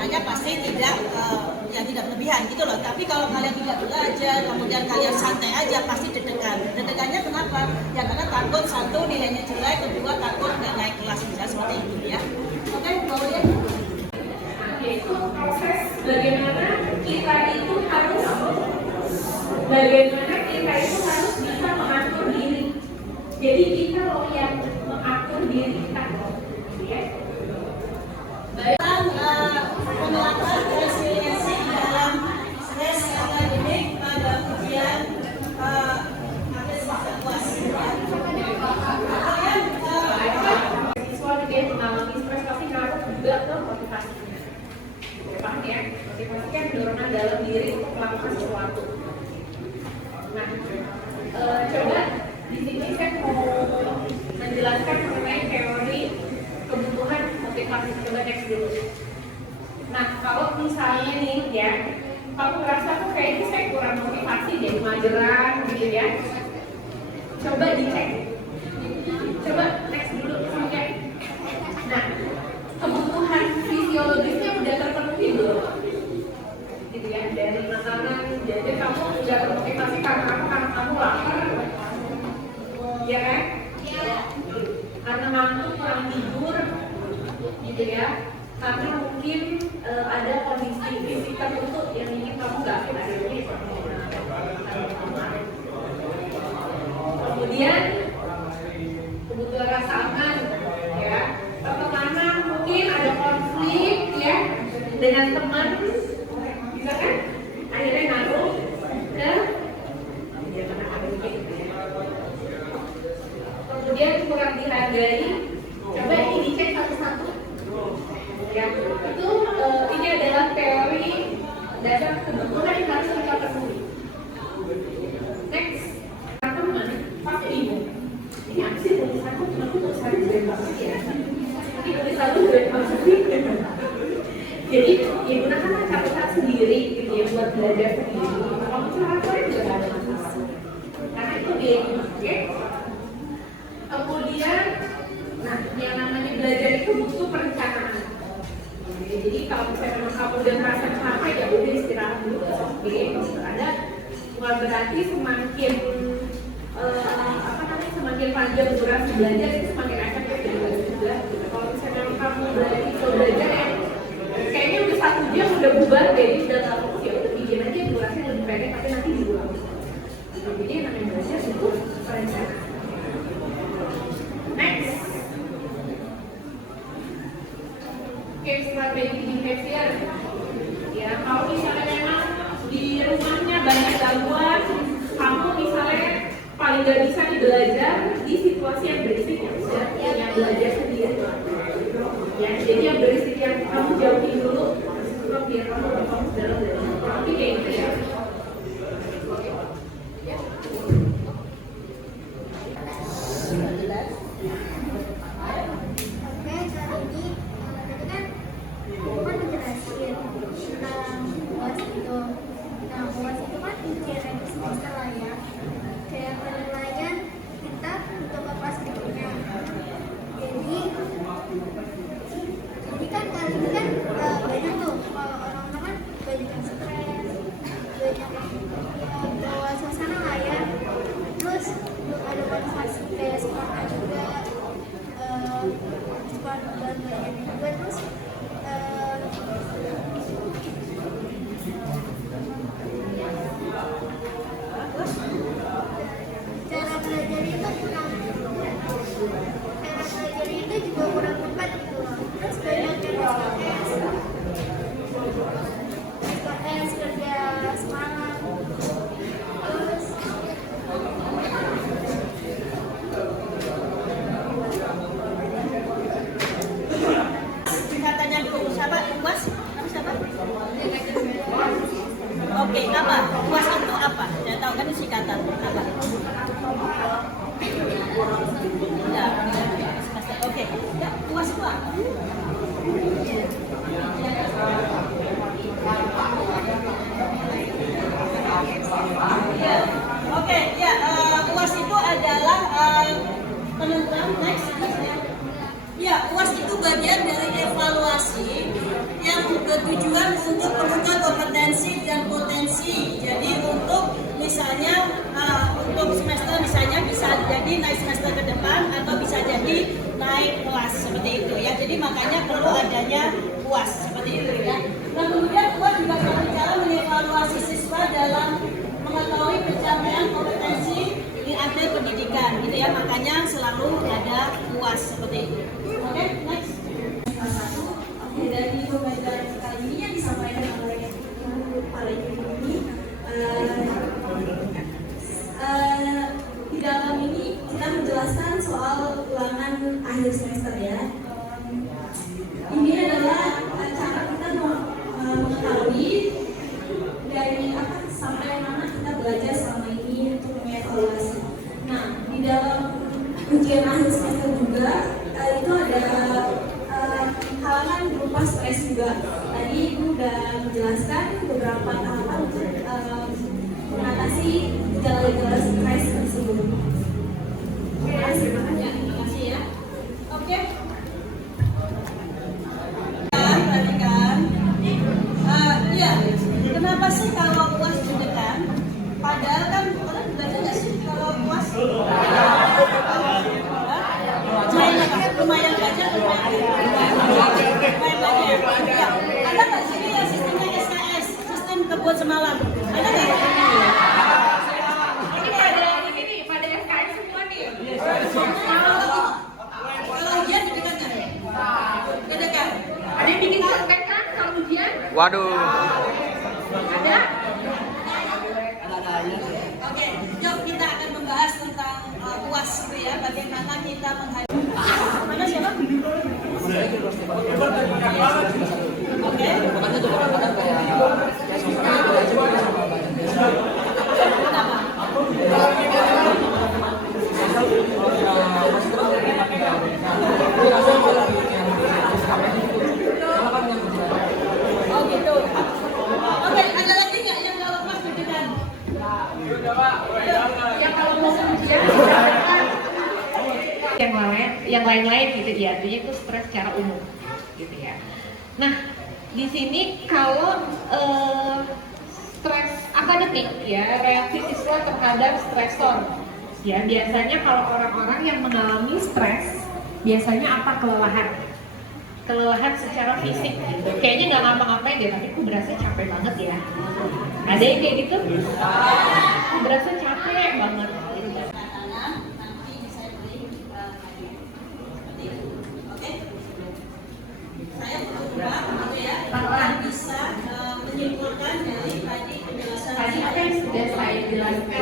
detekannya pasti tidak yang tidak berlebihan gitu loh. Tapi kalau kalian tidak belajar, kemudian kalian santai aja, pasti deg-degan. Deg-degannya kenapa? Ya karena takut satu nilainya jelek, kedua takut nggak naik kelas, misalnya seperti itu ya. Oke, mau lihat? Yaitu proses bagaimana kita itu harus bisa mengatur diri. Jadi kita loh yang mengatur diri kita, ya. Penerapan resiliensi dalam stres akademik pada ujian akhir semester UAS. Siswa dia mengalami stres pasti ngaruh juga ke motivasinya. Paham ya? Motivasi kan dorongan dalam diri untuk melakukan sesuatu. Nah, coba di sini saya mau menjelaskan mengenai teori kebutuhan motivasi. Coba next dulu. Nah, kalau misalnya nih ya, kamu merasa tuh kayaknya saya kurang motivasi deh, mageran gitu ya. Coba dicek. Coba next dulu sampai. Nah, kebutuhan fisiologisnya udah terpenuhi belum? Gitu ya, dari makanan, jadi kamu udah termotivasi karena kamu lapar, ya kan? Iya. Karena ngantuk, kurang tidur, gitu ya. Karena mungkin ada kondisi fisik tertentu yang ingin kamu gak ada ini. Kemudian kebutuhan rasa aman, ya. Pertemanan mungkin ada konflik, ya, dengan teman, bisa kan? Akhirnya ngaruh ke kemudian kurang dihargai. Coba ini dicek satu-satu. Ya, itu ini adalah teori dasar kebutuhan yang harus kita penuhi. Next, teman pasti bingung. Ini apa sih tulisanku? Tulisannya jelek banget ya. Ini tulisanku jelek banget. Jadi, ya gunakan catatan sendiri gitu ya buat belajar sendiri. Kalau cara kalian juga gak ada masalah. Karena itu dia, oke? Kemudian, nah yang namanya belajar itu butuh perencanaan. Jadi kalau misalnya memang kamu udah merasa capek ya udah istirahat dulu, oke. Ada bukan berarti semakin semakin panjang durasi belajar itu semakin efektif dari belajar juga. Kalau misalnya kamu belajar yang kayaknya udah 1 jam udah bubar, jadi udah nggak fokus ya udah bikin aja durasinya lebih pendek tapi nanti diulang. Jadi yang namanya belajar itu perencanaan. Next. Strategi behavior. Ya, kalau misalnya memang di rumahnya banyak gangguan, kamu misalnya paling gak bisa nih belajar di situasi yang berisik ya udah yang belajar sendiri. Ya, jadi yang berisik yang kamu jauhin dulu, biar kamu fokus dalam belajar. Tapi kayak gitu ya. Oke, apa? UAS itu apa? Saya tahu kan singkatan apa? Enggak. Oke, ya, UAS itu apa? Ya, oke, ya, UAS itu adalah penentuan next. Ya, UAS itu bagian dari evaluasi yang bertujuan untuk mengukur kompetensi dan potensi. Jadi untuk misalnya untuk semester misalnya bisa jadi naik semester ke depan atau bisa jadi naik kelas seperti itu ya. Jadi makanya perlu adanya UAS seperti itu ya. Dan kemudian UAS juga satu cara mengevaluasi siswa dalam mengetahui pencapaian kompetensi di akhir pendidikan gitu ya. Makanya selalu ada UAS seperti itu. Oke, next. Dari pembelajaran kali ini yang disampaikan oleh Ibu ini di dalam ini kita menjelaskan soal ulangan akhir semester ya. Ini adalah cara kita mengetahui dari apa sampai mana kita belajar selama ini untuk mengevaluasi. Nah, di dalam ujian akhir semester juga itu ada halangan berupa stres juga. Tadi Ibu sudah menjelaskan beberapa tahapan untuk mengatasi gejala-gejala stres tersebut. Terima kasih ya. Oke. Perhatikan. Ya, kenapa sih kalau UAS deg-degan? Padahal kan orang belajar nggak sih kalau UAS? Lumayan belajar, lumayan belajar. Ada nggak sini yang sistemnya SKS, sistem kebun semalam? Ada nggak? Ini pada ini pada SKS semua nih. Kalau ujian deg-degan nggak? Deg-degan. Ada yang bikin konten kan kalau ujian? Waduh. Ada? Oke, yuk kita akan membahas tentang UAS gitu ya, bagaimana kita menghadapi. Mana siapa? Oke. Kenapa? Oh gitu. Oke, ada lagi nggak yang nggak lepas deg-degan? Yang kalau mau ujian yang lain-lain gitu ya, artinya itu stres secara umum gitu ya. Nah, di sini kalau stres akademik ya, reaksi siswa terhadap stresor ya, biasanya kalau orang-orang yang mengalami stres biasanya apa? Kelelahan secara fisik gitu. Kayaknya nggak ngapa-ngapain deh, tapi aku berasa capek banget ya. Ada yang kayak gitu? Aku berasa capek banget gitu. Nanti saya beri hadiah seperti itu. Oke? Saya berubah gitu ya. Dan bisa menyimpulkan dari tadi penjelasan Tadi apa yang sudah saya jelaskan